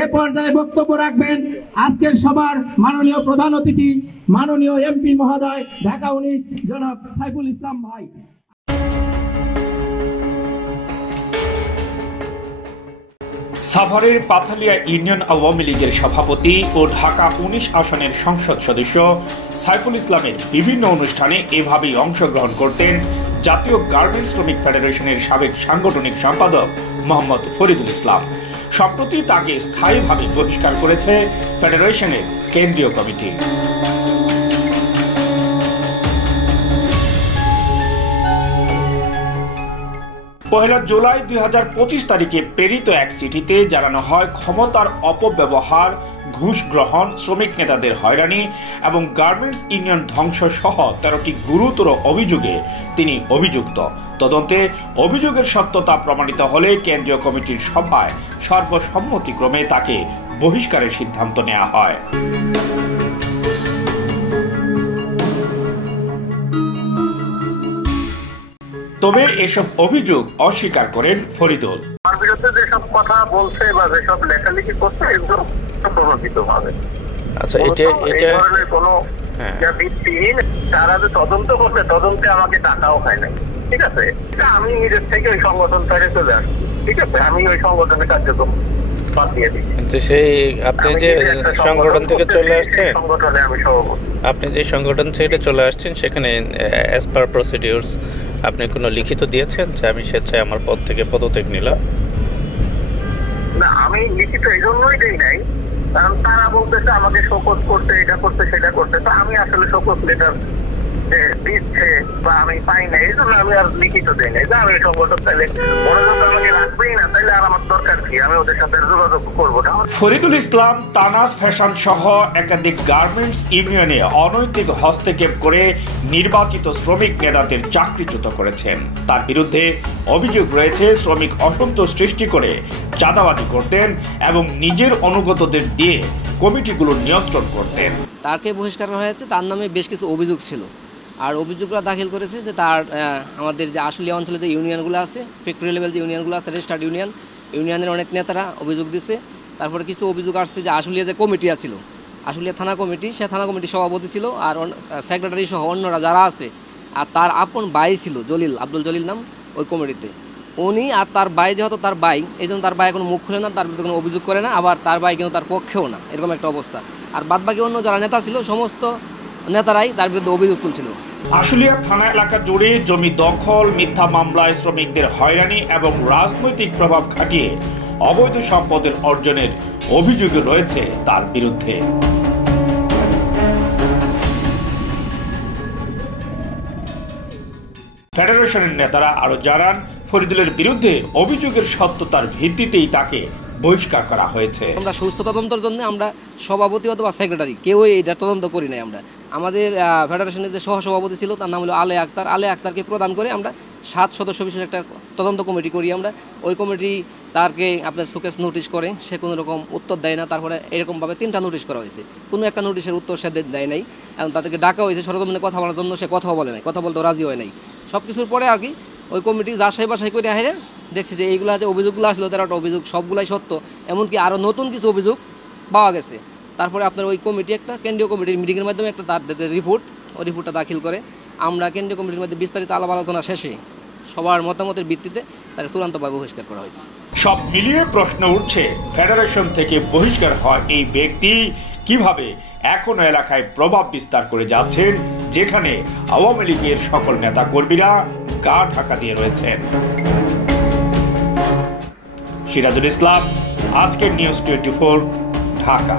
এ পর্যায়ে বক্তব্য রাখবেন আজকের সভার মাননীয় প্রধান অতিথি মাননীয় এমপি মহোদয় ঢাকা 19 জনাব সাইফুল ইসলাম ভাই। সাভারের পাথালিয়া ইউনিয়ন আওয়ামী লীগের সভাপতি ও ঢাকা 19 আসনের সংসদ সদস্য সাইফুল ইসলামের বিভিন্ন অনুষ্ঠানে এভাবেই অংশগ্রহণ করতেন জাতীয় গার্মেন্টস শ্রমিক ফেডারেশনের সাবেক সাংগঠনিক সম্পাদক মোহাম্মদ ফরিদুল ইসলাম। সম্প্রতি তাকে স্থায়ীভাবে বহিষ্কার করেছে ফেডারেশনের কেন্দ্রীয় কমিটি। পহেলা জুলাই 2025 তারিখে প্রেরিত এক চিঠিতে জানানো হয় ক্ষমতার অপব্যবহার, ঘুষ গ্রহণ, শ্রমিক নেতাদের হয়রানি এবং গার্মেন্টস ইউনিয়ন ধ্বংস সহ 13টি গুরুতর অভিযোগে তিনি অভিযুক্ত। তদন্তে অভিযোগের সত্যতা প্রমাণিত হলে কেন্দ্রীয় কমিটির সভায় সর্বসম্মতিক্রমে তাকে বহিষ্কারের সিদ্ধান্ত নেওয়া হয়। তবে এসব অভিযোগ অস্বীকার করেন ফরিদুল। তার বিরুদ্ধে যেসব কথা বলছে বা যেসব লেখালেখি করছে এগুলো প্রভাবিত হবে। আচ্ছা, এটা কোনো ভিত্তিহীন। তারা যে তদন্ত করবে, তদন্তে আমাকে টাকাও খায় নাই। ঠিক আছে, আমি নিজের থেকে ওই সংগঠন ছেড়ে চলে আসছি। ঠিক আছে, আমি ওই সংগঠনের কার্যক্রম বাদ দিয়ে দিই। সেই আপনি যে সংগঠন থেকে চলে আসছেন, সংগঠনে আমি সভাপতি। আপনি যে সংগঠন থেকে চলে আসছেন সেখানে অ্যাজ পার প্রসিডিউরস আপনি কোনো লিখিত দিয়েছেন যে আমি স্বেচ্ছায় আমার পদ থেকে পদত্যাগ নিলাম? না, আমি লিখিত এই জন্যই দিই নাই, কারণ তারা বলতেছে আমাকে শোকজ করতে, এটা করতে, সেটা করতে। তো আমি আসলে শোকজ লেটার দিচ্ছে বা আমি পাই না, এই জন্য আমি আর লিখিত দিই নাই। যে আমি সংগঠন তাহলে ওরা যত আমাকে রাখবেই না, তাহলে আর আমার দরকার কি, আমি ওদের সাথে যোগাযোগ করবো না। ফরিদুল ইসলাম তানাজ ফ্যাশন সহ একাধিক গার্মেন্টস ইউনিয়নে অনৈতিক হস্তক্ষেপ করে নির্বাচিত শ্রমিক নেতাদের চাকরিচ্যুত করেছেন। তার বিরুদ্ধে অভিযোগ রয়েছে শ্রমিক অসন্তোষ সৃষ্টি করে চাঁদাবাজি করতেন এবং নিজের অনুগতদের দিয়ে কমিটিগুলো নিয়ন্ত্রণ করতেন। তাকে বহিষ্কার করা হয়েছে, তার নামে বেশ কিছু অভিযোগ ছিল। আর অভিযোগগুলো দাখিল করেছে যে তার আমাদের যে আশুলিয়া অঞ্চলে যে ইউনিয়নগুলো আছে, ফ্যাক্টরি লেভেল যে ইউনিয়নগুলো আছে, রেজিস্টার্ড ইউনিয়নের অনেক নেতারা অভিযোগ দিচ্ছে। তারপরে কিছু অভিযোগ আসছে যে আশুলিয়া যে কমিটি ছিল, আশুলিয়া থানা কমিটি, সে থানা কমিটির সভাপতি ছিল আর সেক্রেটারি সহ অন্যরা যারা আছে, আর তার আপন ভাই ছিল জলিল, আব্দুল জলিল নাম ওই কমিটিতে। উনি আর তার ভাই যেহেতু তার ভাই, এই জন্য তার ভাই কোনো মুখ খুলে না, তার বিরুদ্ধে কোনো অভিযোগ করে না, আবার তার ভাই কিন্তু তার পক্ষেও না, এরকম একটা অবস্থা। আর বাদবাকি অন্য যারা নেতা ছিল সমস্ত নেতারাই তার বিরুদ্ধে অভিযোগ তুলছিল। আশুলিয়া থানা এলাকা জুড়ে জমি দখল, মিথ্যা মামলায় শ্রমিকদের হয়রানি এবং রাজনৈতিক প্রভাব খাটিয়ে অবৈধ সম্পদের অর্জনের অভিযোগ রয়েছে তার বিরুদ্ধে। ফেডারেশনের নেতারা আরো জানান, ফরিদুলের বিরুদ্ধে অভিযোগের সত্যতার ভিত্তিতেই তাকে বহিষ্কার করা হয়েছে। আমরা সুস্থ তদন্তের জন্য আমরা সভাপতি অথবা সেক্রেটারি কেউই এটা তদন্ত করি নাই। আমরা আমাদের ফেডারেশনের যে সহসভাপতি ছিল তার নাম হলো আলে আক্তারকে প্রদান করে আমরা 7 সদস্য বিশিষ্ট একটা তদন্ত কমিটি করি। আমরা ওই কমিটি তারকে আপনার সুকেস নোটিশ করে, সে কোনো রকম উত্তর দেয় না। তারপরে এরকমভাবে 3টা নোটিশ করা হয়েছে, কোনো একটা নোটিশের উত্তর সে দেয় নাই এবং তাদেরকে ডাকা হয়েছে সরজমিনে কথা বলার জন্য, সে কথাও বলে নাই, কথা বলতে রাজি হয় নাই। সব কিছুর পরে আর কি ওই কমিটি যাচাই বাছাই করে হাইরে দেখছি যে এইগুলা যে অভিযোগগুলো আসলো 13টা অভিযোগ সবগুলাই সত্য, এমনকি আরও নতুন কিছু অভিযোগ পাওয়া গেছে। তারপরে আপনার ওই কমিটি একটা কেন্দ্রীয় কমিটির মিটিংয়ের মাধ্যমে একটা তার ওই রিপোর্টটা দাখিল করে আমরা কেন্দ্রীয় কমিটির মধ্যে বিস্তারিত আলাপ আলোচনা শেষে সবার মতামতের ভিত্তিতে তাকে চূড়ান্তভাবে বহিষ্কার করা হয়েছে। সব মিলিয়ে প্রশ্ন উঠছে, ফেডারেশন থেকে বহিষ্কার হওয়া এই ব্যক্তি কিভাবে এখনো এলাকায় প্রভাব বিস্তার করে যাচ্ছেন, যেখানে আওয়ামী লীগের সকল নেতা কর্মীরা গা ঢাকা দিয়ে রয়েছেন। সিরাজুল ইসলাম, আজকের নিউজ 24, ঢাকা।